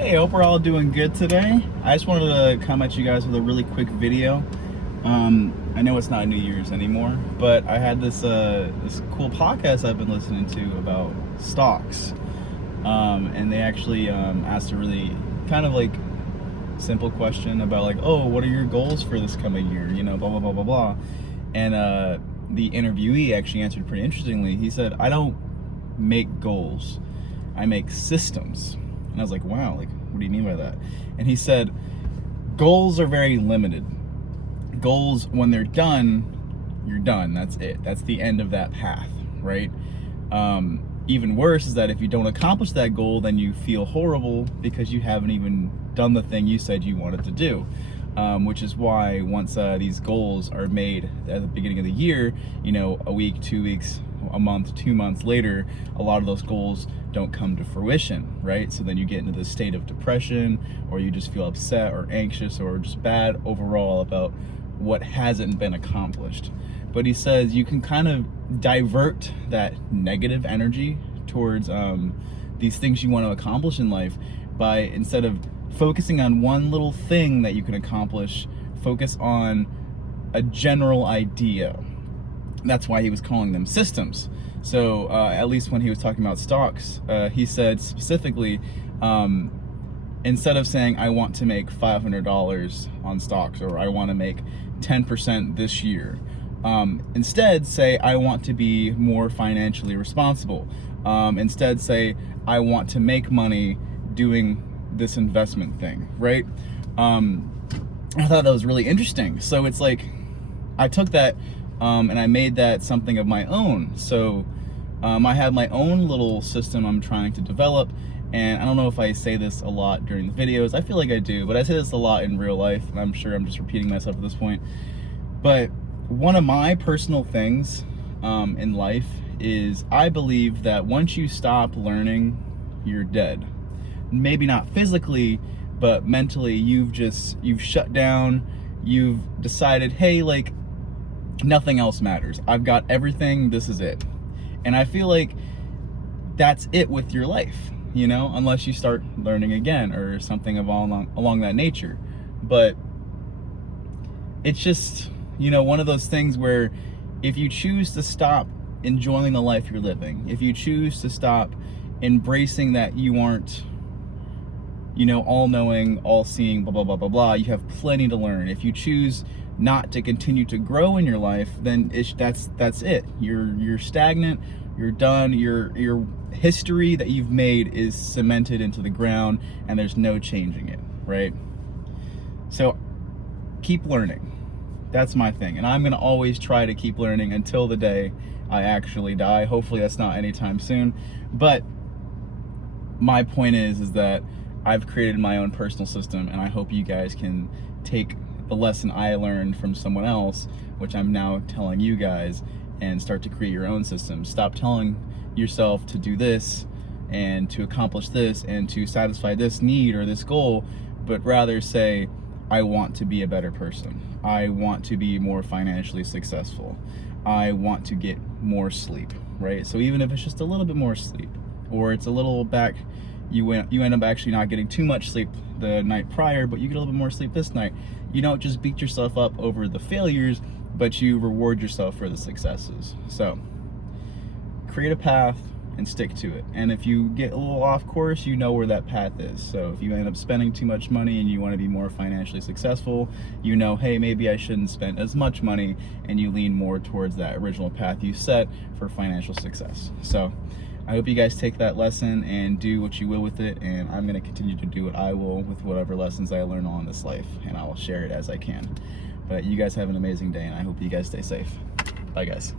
Hey, hope we're all doing good today. I just wanted to come at you guys with a really quick video. I know it's not New Year's anymore, but I had this cool podcast I've been listening to about stocks, and they actually asked a really kind of like simple question about like, oh, what are your goals for this coming year? You know, blah blah blah blah blah. And the interviewee actually answered pretty interestingly. He said, "I don't make goals, I make systems." And I was like, wow, like, what do you mean by that? And he said, goals are very limited. Goals, when they're done, you're done. That's it. That's the end of that path, right? Even worse is that if you don't accomplish that goal, then you feel horrible because you haven't even done the thing you said you wanted to do. Which is why once these goals are made at the beginning of the year, you know, a week, 2 weeks, a month, 2 months later, a lot of those goals don't come to fruition, right? So then you get into this state of depression, or you just feel upset or anxious or just bad overall about what hasn't been accomplished. But he says you can kind of divert that negative energy towards these things you want to accomplish in life by, instead of focusing on one little thing that you can accomplish, focus on a general idea. That's why he was calling them systems. So at least when he was talking about stocks, he said specifically, instead of saying I want to make $500 on stocks, or I want to make 10% this year, instead say I want to be more financially responsible. Instead say I want to make money doing this investment thing, right? I thought that was really interesting. So it's like I took that and I made that something of my own. So I have my own little system I'm trying to develop, and I don't know if I say this a lot during the videos. I feel like I do, but I say this a lot in real life, and I'm sure I'm just repeating myself at this point. But one of my personal things in life is I believe that once you stop learning, you're dead. Maybe not physically, but mentally you've shut down. You've decided, hey, like, nothing else matters. I've got everything, this is it. And I feel like that's it with your life, you know, unless you start learning again or something along that nature. But it's just, you know, one of those things where if you choose to stop enjoying the life you're living, if you choose to stop embracing that you aren't, you know, all-knowing, all-seeing, blah, blah, blah, blah, blah, you have plenty to learn. If you choose not to continue to grow in your life, then that's it. You're stagnant, you're done, your history that you've made is cemented into the ground, and there's no changing it, right? So keep learning. That's my thing, and I'm gonna always try to keep learning until the day I actually die. Hopefully that's not anytime soon, but my point is that I've created my own personal system, and I hope you guys can take the lesson I learned from someone else, which I'm now telling you guys, and start to create your own system. Stop telling yourself to do this and to accomplish this and to satisfy this need or this goal, but rather say, I want to be a better person. I want to be more financially successful. I want to get more sleep, right? So even if it's just a little bit more sleep, or it's a little back, you end up actually not getting too much sleep the night prior, but you get a little bit more sleep this night. You don't just beat yourself up over the failures, but you reward yourself for the successes. So create a path and stick to it. And if you get a little off course, you know where that path is. So if you end up spending too much money and you want to be more financially successful, you know, hey, maybe I shouldn't spend as much money, and you lean more towards that original path you set for financial success. So I hope you guys take that lesson and do what you will with it, and I'm going to continue to do what I will with whatever lessons I learn on this life, and I will share it as I can. But you guys have an amazing day, and I hope you guys stay safe. Bye, guys.